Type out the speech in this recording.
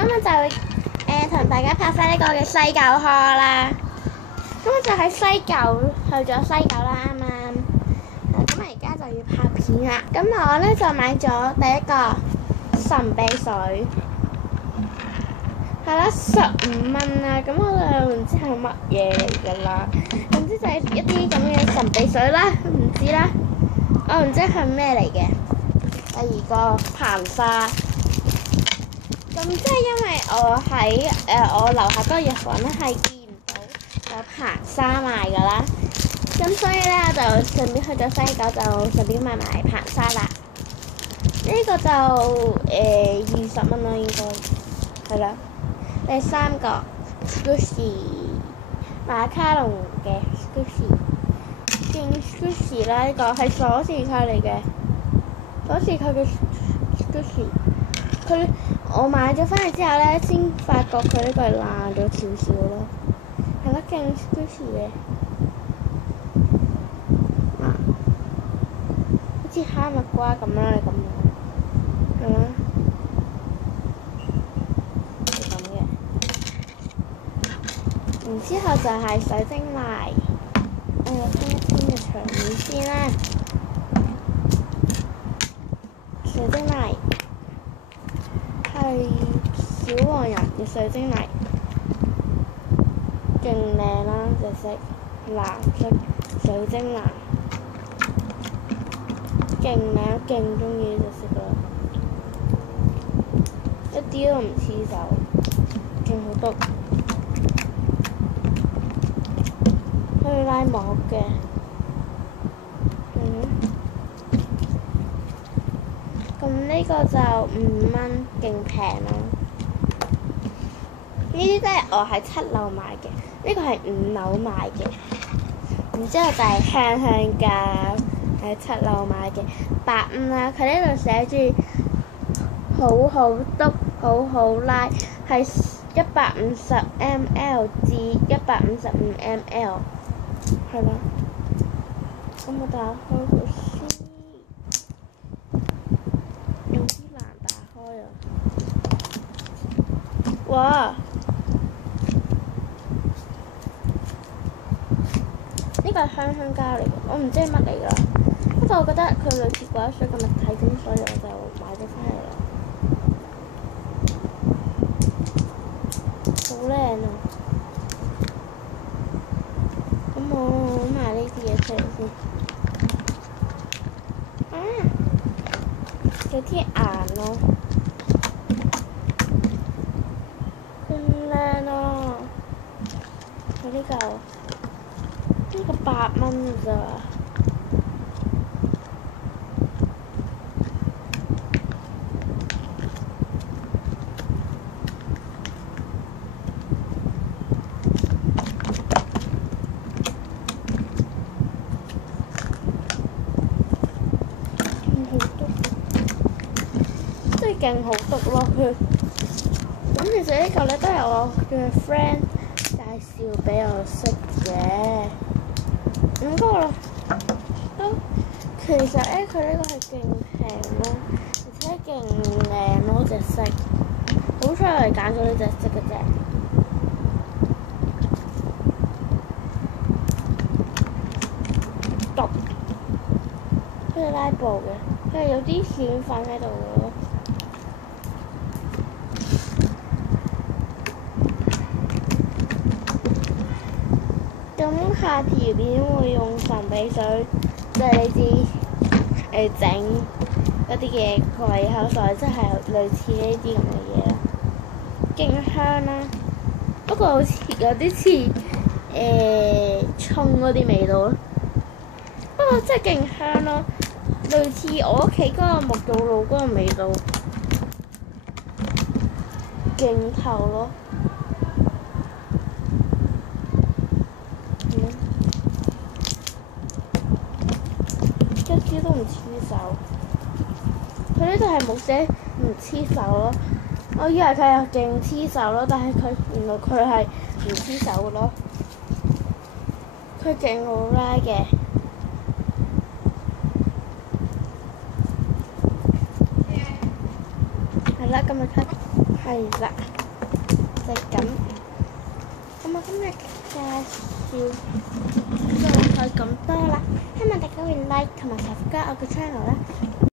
今日就同大家拍翻呢個嘅西九殼啦。今日就喺西九去咗西九啦，啱啱。咁而家就要拍片啦。咁我咧就買咗第一個神秘水，係啦，15蚊啦。咁我就唔知係乜嘢嚟㗎啦。總之就係一啲咁嘅神秘水啦，唔知啦。我唔知係咩嚟嘅。第二個硼砂。咁即係因為我喺我樓下嗰個藥房咧係見唔到有硼砂賣㗎啦，咁所以咧我就順便去咗西九就順便買埋硼砂啦。呢個就20蚊啦，應該係啦。第三個 Squishy 馬卡龍嘅 Squishy， 勁 Squishy 啦，呢個係鎖匙扣嚟嘅，鎖匙扣嘅 Squishy。我買咗翻嚟之後咧，先發覺佢呢個係爛咗少少咯，係咯，勁 squishy 嘅，好似哈密瓜咁啦，你咁樣，係啦，係咁嘅。然之後就係水晶泥，清一清嘅場面先啦，水晶泥。係小黃人嘅水晶泥，勁靚啦！隻色藍色水晶藍，勁靚，勁中意呢隻色啦，一啲都唔黐手，勁好篤，可以拉膜嘅，咁呢個就5蚊，勁平咯。呢啲都係我喺7樓買嘅，呢個係5樓買嘅。然之後就係香香膠，喺7樓買嘅8蚊啦。佢呢度寫住好好篤，好好拉，係150 ml 至155 ml， 係啦。咁我打開佢先。哇！呢個係香香膠嚟嘅，我唔知係乜嚟㗎。不過我覺得佢類似果水咁嘅體咁，所以我就買咗翻嚟啦。好靚啊！咁我買呢啲嘢出嚟先。有啲硬咯。呢個8蚊咋？好篤，真係勁好篤咯佢。咁其實呢個咧都係我嘅 friend 介紹俾我識嘅。咁不過都其實咧，佢呢個係勁平咯，而且勁靚咯隻色。好彩我係揀咗呢隻色嘅啫。毒，佢係拉布嘅，佢係有啲芡粉喺度嘅咯。咁下條片會用神秘水，即係呢啲整一啲嘅貴口水，即係類似呢啲咁嘅嘢啦，勁香啦。不過好似有啲似葱嗰啲味道咯。不過真係勁香咯，類似我屋企嗰個木造露嗰個味道，勁透咯。一啲都唔黐手，佢呢度係冇寫唔黐手咯。我以為佢係勁黐手咯，但係原來佢係唔黐手嘅咯。佢勁好拉嘅，係啦，今日係啦，就咁。咁我今日介紹就係咁多啦，希望大家會 like 同埋 subscribe我嘅 channel 啦。